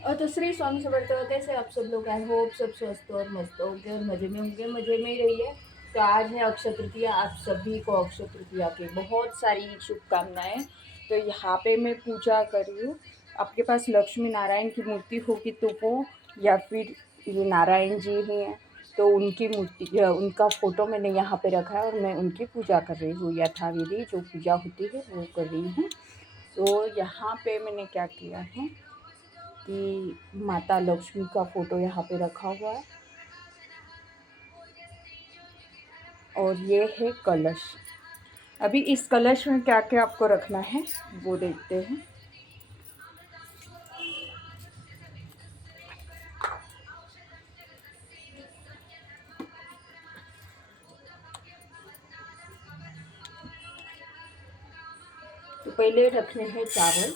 और तो श्री स्वामी समर्थ, कैसे आप सब लोग? आई होप सब स्वस्थ और मस्त होंगे और मज़े में होंगे, मज़े में ही रहिए। तो आज है अक्षय तृतीया, आप सभी को अक्षय तृतीया की बहुत सारी शुभकामनाएं। तो यहाँ पे मैं पूजा कर रही हूँ। आपके पास लक्ष्मी नारायण की मूर्ति होगी तो वो, या फिर ये नारायण जी ही हैं तो उनकी मूर्ति उनका फ़ोटो मैंने यहाँ पे रखा है और मैं उनकी पूजा कर रही हूँ। यथाविधि जो पूजा होती है वो कर रही हूँ। तो यहाँ पे मैंने क्या किया है कि माता लक्ष्मी का फ़ोटो यहाँ पे रखा हुआ है और ये है कलश। अभी इस कलश में क्या क्या आपको रखना है वो देखते हैं। तो पहले रखने हैं चावल।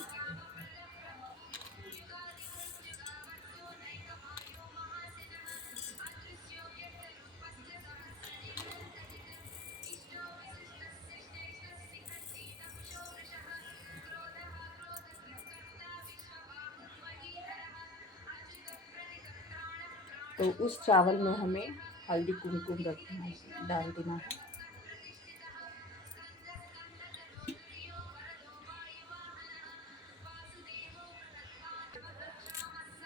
तो उस चावल में हमें हल्दी कुमकुम रखना है, डाल देना है।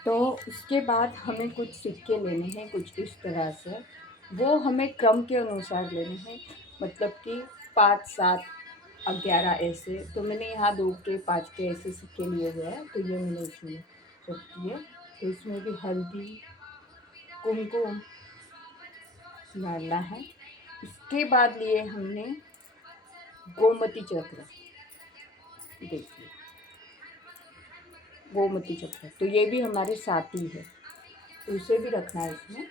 तो उसके बाद हमें कुछ सिक्के लेने हैं कुछ इस तरह से। वो हमें क्रम के अनुसार लेने हैं, मतलब कि 5, 7, 11 ऐसे। तो मैंने यहाँ 2 के 5 के ऐसे सिक्के लिए हुए हैं, तो ये मैंने इसमें रख दिए। तो इसमें भी हल्दी कुमकुम डालना है। इसके बाद लिए हमने गोमती चक्र, देखिए गोमती चक्र, तो ये भी हमारे साथ ही है, तो उसे भी रखना है इसमें।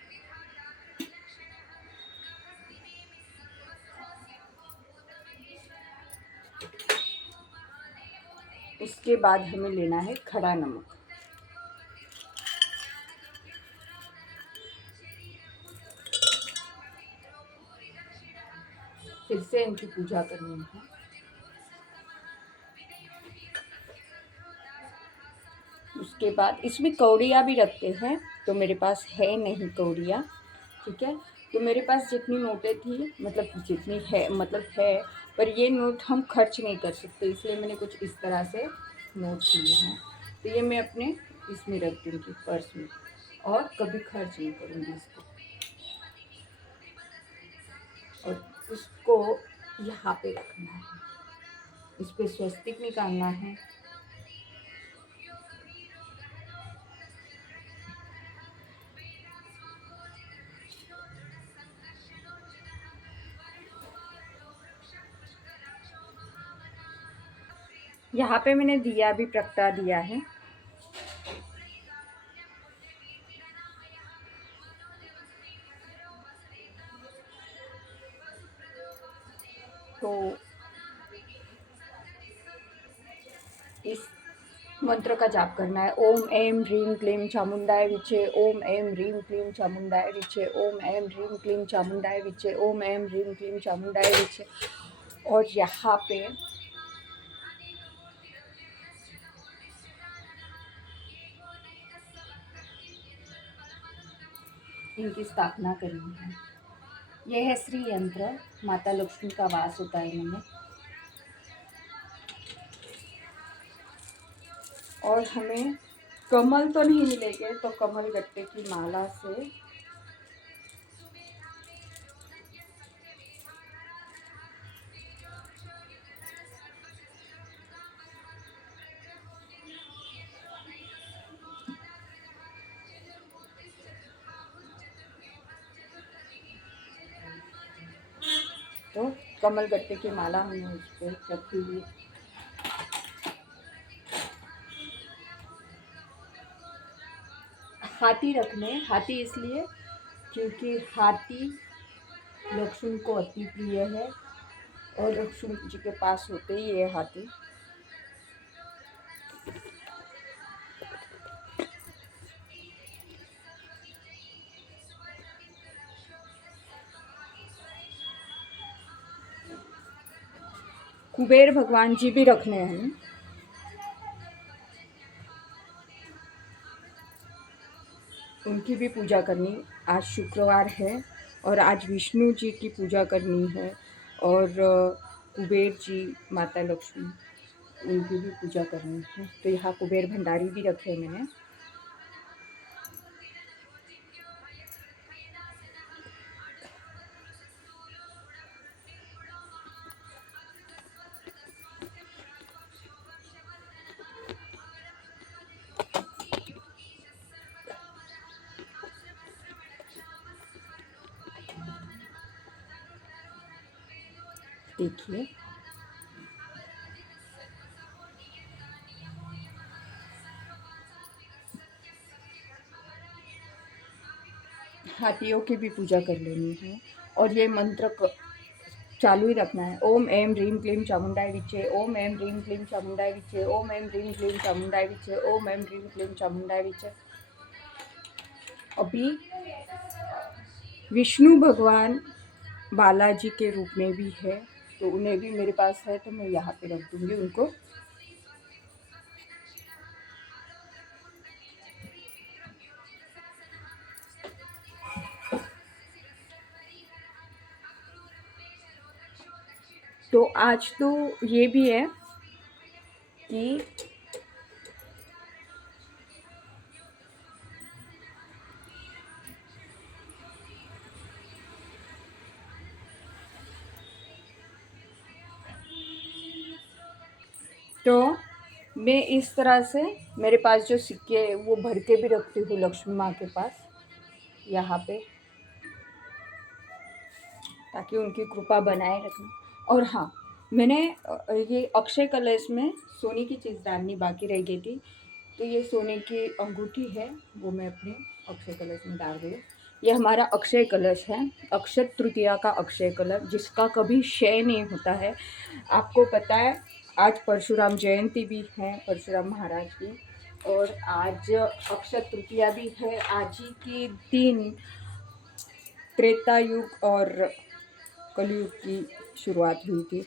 उसके बाद हमें लेना है खड़ा नमक। फिर से इनकी पूजा करनी है। उसके बाद इसमें कौड़िया भी रखते हैं, तो मेरे पास है नहीं कौड़िया, ठीक है। तो मेरे पास जितनी नोटें थी, मतलब जितनी है, मतलब है, पर ये नोट हम खर्च नहीं कर सकते, इसलिए मैंने कुछ इस तरह से नोट लिए हैं। तो ये मैं अपने इसमें रख दूँगी, पर्स में, और कभी खर्च नहीं करूँगी इसको। और इसको यहाँ पे रखना है, इस पर स्वस्तिक निकालना है। यहाँ पे मैंने दिया भी प्रगटा दिया है। तो इस मंत्र का जाप करना है। ओम ऐं ह्रीं क्लीं चामुंडाय विचे, ओम ऐं ह्रीं क्लीं चामुंडाय विचे, ओम ऐं ह्रीं क्लीं चामुंडाय विचे, ओम ऐं ह्रीं क्लीं चामुंडाय विचे। और यहाँ पे इनकी स्थापना करनी है। यह है श्री यंत्र, माता लक्ष्मी का वास होता है इनमें। और हमें कमल तो नहीं मिलेंगे, तो कमल गट्टे की माला से तो कमल गट्टे की माला हमने उस पर रखी हुई। हाथी रखने, हाथी इसलिए क्योंकि हाथी लक्ष्मी को अति प्रिय है और लक्ष्मी जी के पास होते ही ये हाथी। कुबेर भगवान जी भी रखने हैं। उनकी भी पूजा करनी। आज शुक्रवार है और आज विष्णु जी की पूजा करनी है और कुबेर जी, माता लक्ष्मी, उनकी भी पूजा करनी है। तो यहाँ कुबेर भंडारी भी रखे हैं मैंने। देखिए हाथियों की भी पूजा कर लेनी है और ये मंत्र चालू ही रखना है। ओम ऐं ह्रीं क्लीं चामुंडाय विच्चे, ओम ऐं ह्रीं क्लीं चामुंडाय विच्चे, ओम ऐं ह्रीं क्लीं चामुंडाय विच्चे, ओम ऐं ह्रीं क्लीं चामुंडाय विच्चे। अभी विष्णु भगवान बालाजी के रूप में भी है, तो उन्हें भी मेरे पास है, तो मैं यहाँ पे रख दूँगी उनको। तो आज तो ये भी है कि तो मैं इस तरह से मेरे पास जो सिक्के हैं वो भर के भी रखती हूँ लक्ष्मी माँ के पास यहाँ पे, ताकि उनकी कृपा बनाए रखना। और हाँ, मैंने ये अक्षय कलश में सोने की चीज़ डालनी बाकी रह गई थी, तो ये सोने की अंगूठी है, वो मैं अपने अक्षय कलश में डाल रही हूँ। ये हमारा अक्षय कलश है, अक्षय तृतीया का अक्षय कलश, जिसका कभी क्षय नहीं होता है। आपको पता है आज परशुराम जयंती भी है, परशुराम महाराज की, और आज अक्षय तृतीया भी है। आज ही के दिन त्रेता युग और कलयुग की शुरुआत हुई थी।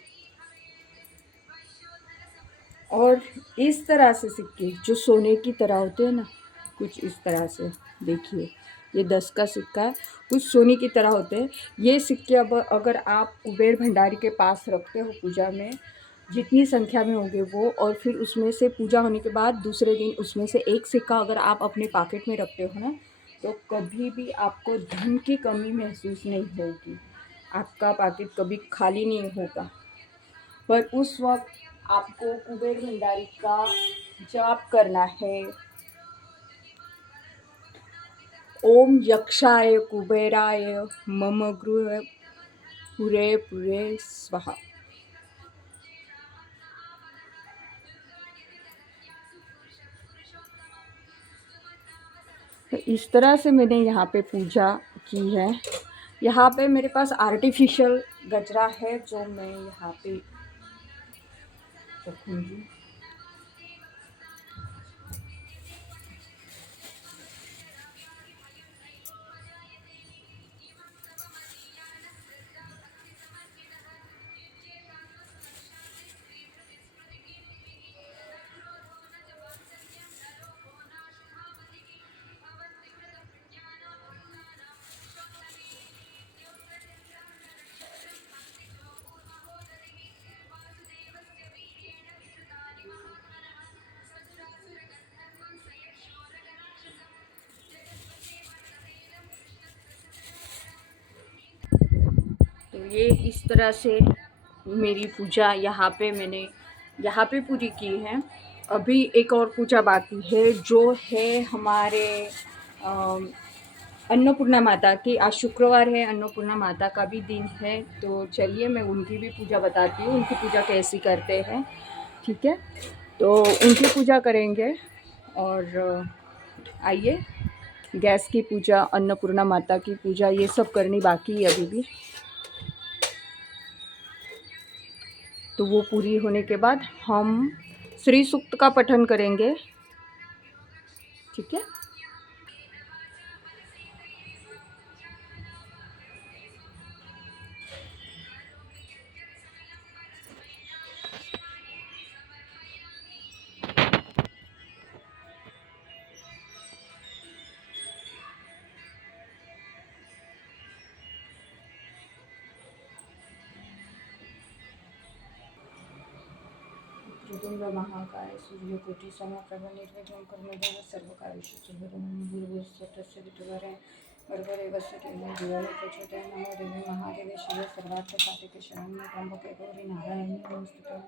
और इस तरह से सिक्के जो सोने की तरह होते हैं ना, कुछ इस तरह से देखिए, ये 10 का सिक्का है, कुछ सोने की तरह होते हैं ये सिक्के। अब अगर आप कुबेर भंडारी के पास रखते हो पूजा में, जितनी संख्या में होंगे वो, और फिर उसमें से पूजा होने के बाद दूसरे दिन उसमें से एक सिक्का अगर आप अपने पॉकेट में रखते हो ना, तो कभी भी आपको धन की कमी महसूस नहीं होगी, आपका पॉकेट कभी खाली नहीं होगा। पर उस वक्त आपको कुबेर भंडारी का जाप करना है। ओम यक्षाय कुबेराय मम गृह पुरे पुरे स्वाहा। तो इस तरह से मैंने यहाँ पे पूजा की है। यहाँ पे मेरे पास आर्टिफिशियल गजरा है जो मैं यहाँ पे रखूँगी। तो ये इस तरह से मेरी पूजा यहाँ पे मैंने यहाँ पे पूरी की है। अभी एक और पूजा बाकी है जो है हमारे अन्नपूर्णा माता की। आज शुक्रवार है, अन्नपूर्णा माता का भी दिन है, तो चलिए मैं उनकी भी पूजा बताती हूँ, उनकी पूजा कैसी करते हैं। ठीक है, तो उनकी पूजा करेंगे। और आइए, गैस की पूजा, अन्नपूर्णा माता की पूजा, ये सब करनी बाकी है अभी भी। तो वो पूरी होने के बाद हम श्री सूक्त का पठन करेंगे। ठीक है, वक्रतुंड महाकाय सूर्यकोटी समप्रभ निर्विघ्नं कर्मदेव सर्वकार्येषु सर्वदा भूर्भुवस्सुतस्य वितुर्वरेण्यं वसति जीवने प्रचोदयात् नमो देवी महादेवी शिवे सर्वार्थसाधिके शरण्ये त्र्यंबके गौरी नारायणी नमोस्तुते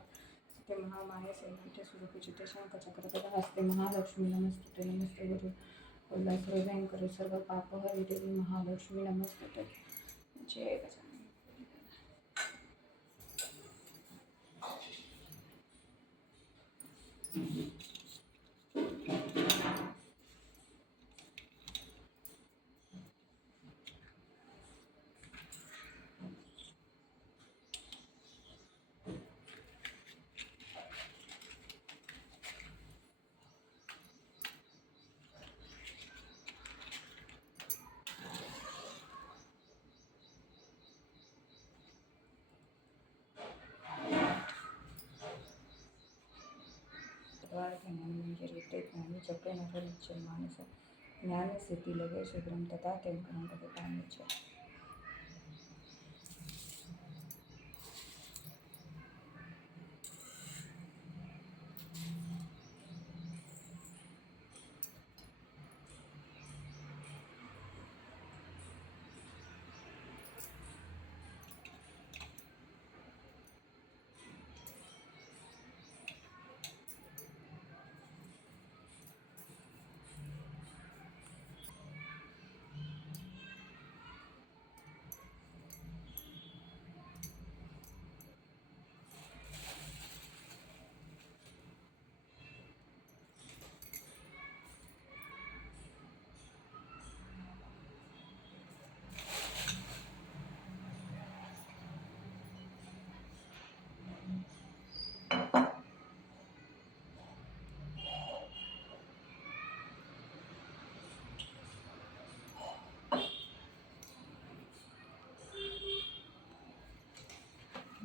ते महामाये संगीते सुरपूजिते शंखचक्रगदा हस्ते महालक्ष्मी नमस्तुते नमस्ते गुरु कोल्हापुर भयंकर सर्व पापहरि देवी महालक्ष्मी नमस्तुते जय गजानन. ज्ञानमंजरीते ज्ञानचक्रेणफलच्छन्मानस ज्ञानसिद्धिलभे शीघ्रं तथा तेन कनकपटामिच्छ.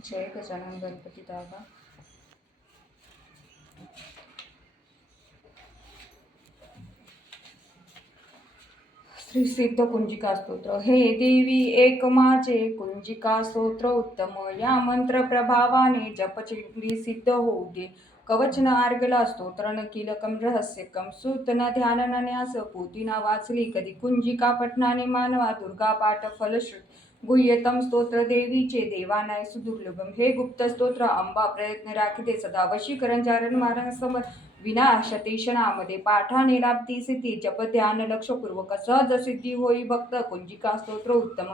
जय गजानन गणपती दादा. श्री सिद्ध कुंजिका स्तोत्र. हे देवी एक माझे कुंजिका स्तोत्र उत्तम या मंत्र प्रभावाने जपचिंगली सिद्ध होऊ दे. कवचन आर्गला स्तोत्रन कीलकम रहस्यकम सूतन ध्यानन्यास पोतीना वाचली कधी कुंजिका पठनाने मानवा दुर्गा पाठ फलश्रुत गुह्यतम स्तोत्र देवीचे देवानाय सुदुर्लभम. हे गुप्त स्तोत्र अंबा प्रयत्न राखते सदा वशीकरण चारण मारण समर विनाशतेशनामध्ये पाठाने लाभती सिद्धी जप ध्यान लक्षपूर्वक सहज सिद्धी होई भक्त. कुंजिका स्तोत्र उत्तम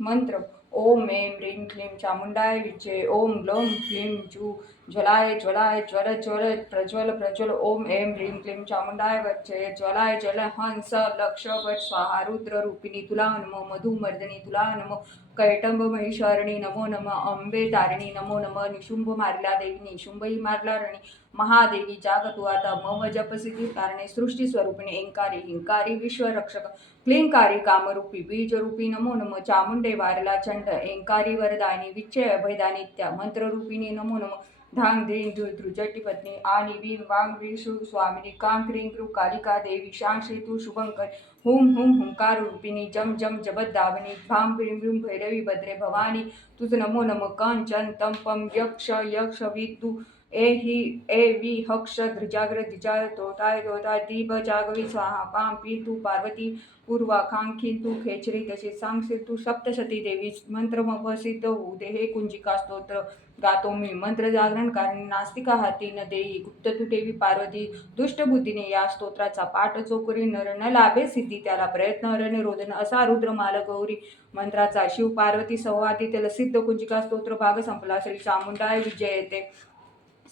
मंत्र. ओम ऐं ह्रीं क्लीं चामुंडाय विचे. ओम ग्लौं क्लीं जू ज्वलाय ज्वलाय ज्वर ज्वर प्रज्वल प्रज्वल. ओम ऐं ह्रीं क्लीं चामुंडाय वच्चे ज्वलाय जल हंस लक्ष वट स्वाहा. रुद्र रूपिणी तुला नमो. मधुमर्दनी तुला नमो. कैटंब महिषारणी नमो नम. अंबे तारिणी नमो नम. निशुंभ मारला देवी निशुंभही मारला रणी. महादेवी जाग तू आता मम जपसिद्धी कारणे. सृष्टी स्वरूपिणी एंकारी हिंकारी विश्वरक्षक क्लींकारी कामरूपी बीजरूपी नमो नम. चामुंडे वारला चंड एंकारी वरदानी विच्चय अभयदानित्या मंत्ररूपिणी नमो नम. धांग धीं धृ जटिपत्नी आणि वीं वांग विषु स्वामिनी कां क्रीं क्रू कालिका देवी शां श्री तू शुभंकर. हुं हुं हुंकार रूपिणी जम जम जबद्दावनी भां भीं भीं भैरवी भद्रे भवानी तुझ नमो नम. कंचन तम पम यक्ष यक्ष विदू ए ही ए वि हक्ष धृजाग्र धिजा तोताय तोताय दीप जागवी स्वाहा. पाम पी तू पार्वती पूर्वा खांखी तू खेचरी तसे सांगशील तू सप्तशती देवी मंत्र सिद्ध होऊ दे. हे कुंजिका स्तोत्र गातो मी मंत्र जागरण कारण नास्तिका हाती न देई. गुप्त तू देवी पार्वती दुष्टबुद्धीने या स्तोत्राचा पाठ जो करी नर न लाभे सिद्धी त्याला प्रयत्न अरण्य रोदन असा रुद्रमाल गौरी मंत्राचा शिव पार्वती संवादी त्याला सिद्ध. कुंजिका स्तोत्र भाग संपला. श्री चामुंडाय विजयते.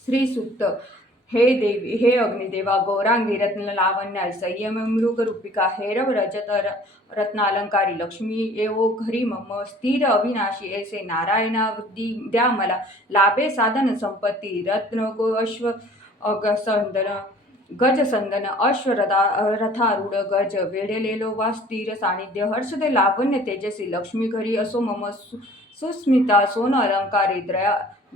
श्री सुक्त. हे देवी हे अग्निदेवा गौरांगी रत्न लावण्या संयम मृग रूपिका हेरव रजत रत्नालंकारी लक्ष्मी येवो घरी मम. स्थिर अविनाशी ऐसे नारायणा वृद्धी द्या मला. लाभे साधन संपत्ती रत्न को अश्व अगसंदन गजसंदन रथारूढ गज वेढलेलो वा स्थिर सानिध्य हर्षदे लावण्य तेजसी लक्ष्मी घरी असो मम. सुस्मिता सोन अलंकारी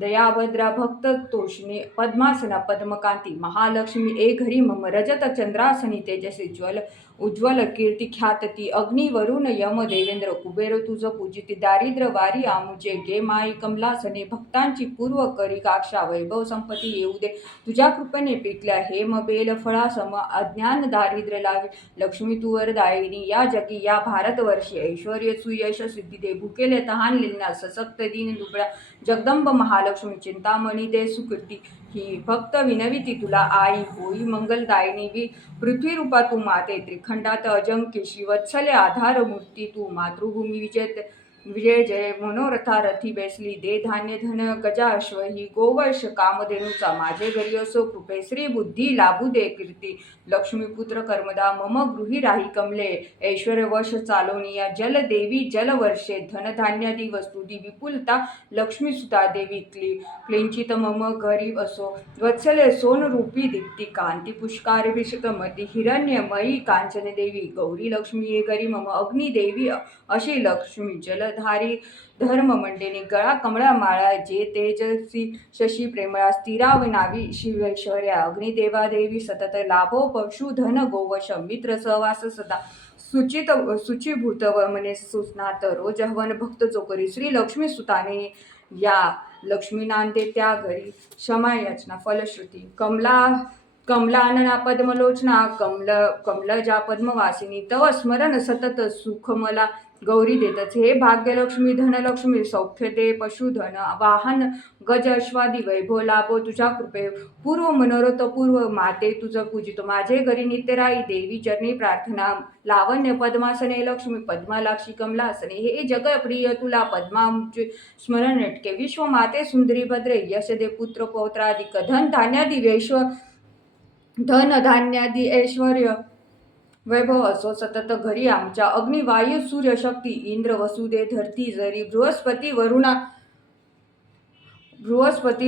दयाभद्रा भक्त तोषणी पद्मासना पद्मकांती महालक्ष्मी ए घरी मम. रजत चंद्रासनी तेजसी ज्वल उज्ज्वल कीर्ती ख्यातती अग्नी वरुण यम देवेंद्र कुबेर तुझ पूजिती दारिद्र्य वारी आमुचे गे माई कमलासने भक्तांची पूर्व करी काक्षा वैभव संपत्ती येऊ दे तुझ्या कृपेने पिकल्या हेम बेल फळासम अज्ञान दारिद्र्य लावी लक्ष्मी तू वरदायिनी या जगी या भारतवर्षी ऐश्वर्य सुयश सिद्धी दे भुकेले तहानलेल्या सशक्त दीन दुबळा जगदंब महालक्ष्मी चिंतामणी दे सुकृती ही भक्त विनविती तुला आई होई मंगलदायिनी पृथ्वी रूपा तू माते त्रिखंडात अजंकेशी वत्सले आधार मूर्ती तू मातृभूमी विजय जय मनोरथा रथी बेसली दे धान्य धन गजा अश्व ही गोवंश कामधेनुचा माझे घरी असो कृपे श्री बुद्धी लाभू दे कीर्ती लक्ष्मीपुत्र कर्मदा मम गृही राही कमले ऐश्वर्यवश चालोनिया जल देवी जलवर्षे धनधान्यादी वस्तुदी विपुलता लक्ष्मी सुता देवी क्लिंचित मम घरी असो वत्सले सोनरूपी दीप्ती कांती पुष्कारिभिषकमती हिरण्यमयी कांचन देवी गौरी लक्ष्मी ये घरी मम अग्नी देवी अशी लक्ष्मी जलधारी धर्म मंडिनी गळा कमळा माळा जे तेजसी शशी प्रेमळा स्थिरावनावी शिवैश्वर्या अग्निदेवा देवी सतत लाभो पशुधन गोवश मित्र सहवास सदा सुचिभूत मने सुस्नात रोज हवन भक्त चोकरी श्री लक्ष्मी सुताने या लक्ष्मी नांदे त्या घरी क्षमा याचना फलश्रुती कमलानना पद्मलोचना कमलजा पद्मवासिनी तव स्मरण सतत सुख मला गौरी देतच हे भाग्यलक्ष्मी धनलक्ष्मी सौख्य दे पशुधन वाहन गज अश्वादी वैभव लाभो तुझ्या कृपे पूर्व मनोरथ पूर्व माते तुझं पूजितो माझे घरी नित्यराई देवी चरणी प्रार्थना लावण्य पद्मासने लक्ष्मी पद्मालाक्षी कमलासने हे जग प्रिय तुला पद्माचे स्मरण नटके विश्व माते सुंदरी भद्रे यश दे पुत्र पौत्राधिक धन धान्यादी ऐश्वर्य वैभव असो सतत घरी आमच्या अग्नी वायू सूर्य शक्ती इंद्र वसुदे धरती जरी बृहस्पती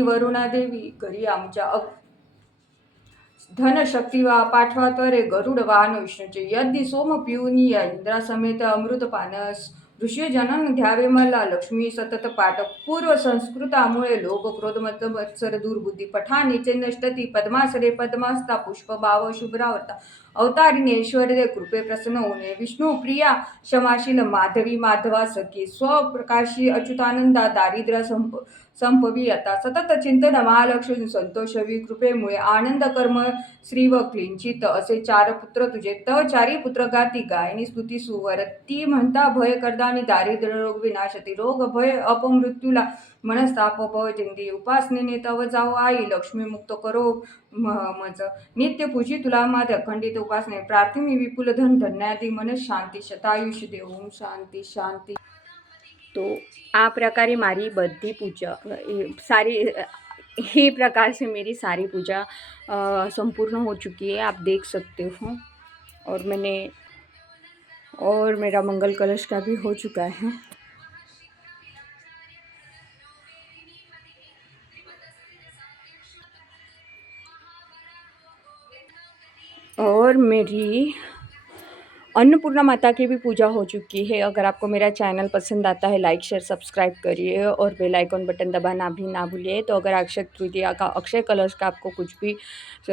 वरुणा देवी घरी आमच्या धनशक्ती वा पाठवा त्वरे गरुड वाहन विष्णूचे यज्ञ सोम पिऊनी इंद्रा समेत अमृतपानस ऋषी जनन द्यावे मला लक्ष्मी सतत पाठ पूर्व संस्कृतामुळे लोभ क्रोध मत्सर दुर्बुद्धी पठानीचे नष्टती पद्मासरे पद्मास्ता पुष्प भाव शुभ्रावता अवतारिणी ऐश्वर्य कृपे प्रसन्न होणे विष्णू प्रिया क्षमाशील माधवी माधवा सखी स्वप्रकाशी अच्युतानंदा दारिद्र्य संपवी आता सतत चिंतन महालक्ष्मी संतोषवी कृपेमुळे आनंद कर्म श्री व क्लिंचित असे 4 पुत्र तुझे चारी पुत्र गाती गायनी स्तुती सुवर ती म्हणता भय करदानी दारिद्र्य रोग विनाशती रोग भय अपमृत्यूला मनस्ताप भव जिंदी उपासनेने तव जाऊ आई लक्ष्मी मुक्त करो मज नित्य पूजी तुला मात अखंडित उपासने प्रार्थी विपुल धन धन्यादी मन शांति शतायुष दे ओम शांति शांति। तो आ प्रकारे मारी बद्धी पूजा सारी ही प्रकार से मेरी सारी पूजा संपूर्ण हो चुकी है, आप देख सकते हो। और मेरा मंगल कलश का भी हो चुका है। और मेरी अन्नपूर्णा माता की भी पूजा हो चुकी है। अगर आपको मेरा चैनल पसंद आता है लाइक शेयर सब्सक्राइब करिए और बेल आइकन बटन दबाना भी ना भूलिए। तो अगर अक्षय तृतीया का अक्षय कलश का आपको कुछ भी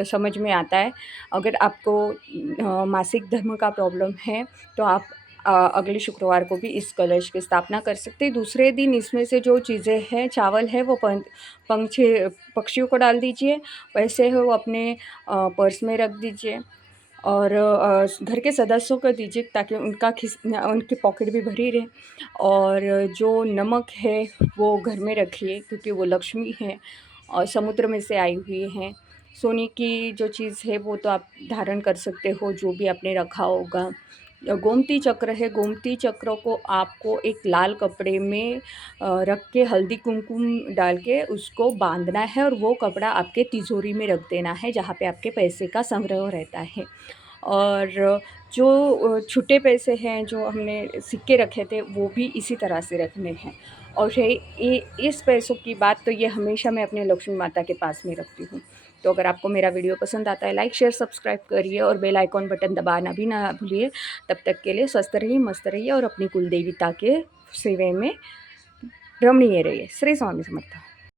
समझ में आता है, अगर आपको मासिक धर्म का प्रॉब्लम है तो आप अगले शुक्रवार को भी इस कलश की स्थापना कर सकते हैं। दूसरे दिन इसमें से जो चीज़ें हैं चावल है वो पक्षियों को डाल दीजिए, पैसे है वो अपने पर्स में रख दीजिए और घर के सदस्यों को दीजिए ताकि उनकी पॉकेट भी भरी रहे। और जो नमक है वो घर में रखिए क्योंकि वो लक्ष्मी है और समुद्र में से आई हुई है। सोने की जो चीज़ है वो तो आप धारण कर सकते हो जो भी आपने रखा होगा। गोमती चक्र है, गोमती चक्र को आपको एक लाल कपड़े में रख के हल्दी कुमकुम डाल के उसको बांधना है और वो कपड़ा आपके तिजोरी में रख देना है जहाँ पे आपके पैसे का संग्रह रहता है। और जो छुट्टे पैसे हैं जो हमने सिक्के रखे थे वो भी इसी तरह से रखने हैं। और इस पैसों की बात तो ये हमेशा मैं अपने लक्ष्मी माता के पास में रखती हूँ। तो अगर आपको मेरा वीडियो पसंद आता है लाइक शेयर सब्सक्राइब करिए और बेल आइकॉन बटन दबाना भी ना भूलिए। तब तक के लिए स्वस्थ रहिए, मस्त रहिए और अपनी कुल देवता के सेवे में रमणीय रहिए। श्री स्वामी समर्थ।